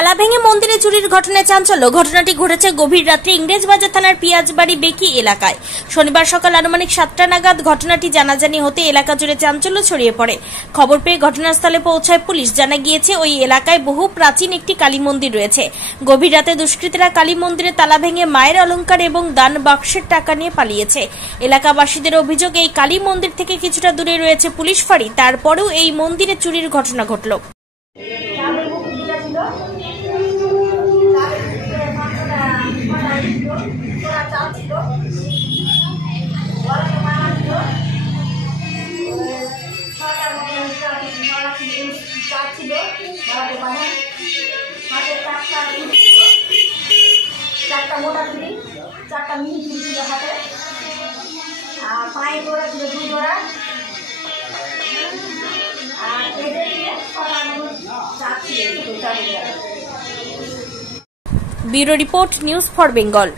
তালা ভেঙে মন্দিরে চুরির ঘটনায় চাঞ্চল্য। ঘটনাটি ঘটেছে গভীর রাত্রে ইংরেজবাজার থানার পিয়াজবাড়ি বেকি এলাকায়। শনিবার সকাল আনুমানিক 7টা নাগাদ ঘটনাটি জানাজানি হতে এলাকা জুড়ে চাঞ্চল্য ছড়িয়ে পড়ে। খবর পেয়ে ঘটনাস্থলে পৌঁছায় পুলিশ। জানা গিয়েছে ওই এলাকায় বহু প্রাচীন একটি কালী মন্দির রয়েছে। গভীর রাতে দুষ্কৃতীরা কালী মন্দিরে তালা ভেঙে মায়ের অলংকার এবং দান বাক্সের টাকা নিয়ে পালিয়েছে। এলাকাবাসীদের অভিযোগ, এই কালী মন্দির থেকে কিছুটা দূরে রয়েছে পুলিশ ফাঁড়ি, তারপরেও এই মন্দিরে চুরির ঘটনা ঘটল। চারটা মোটা চুড়ি, চারটা মিনি চুড়ি ছিল হাতে, আর পায়ে জোড়া ছিল 2 জোড়া, আর এদের দিয়ে চার ছিল। Bureau report, news for Bengal.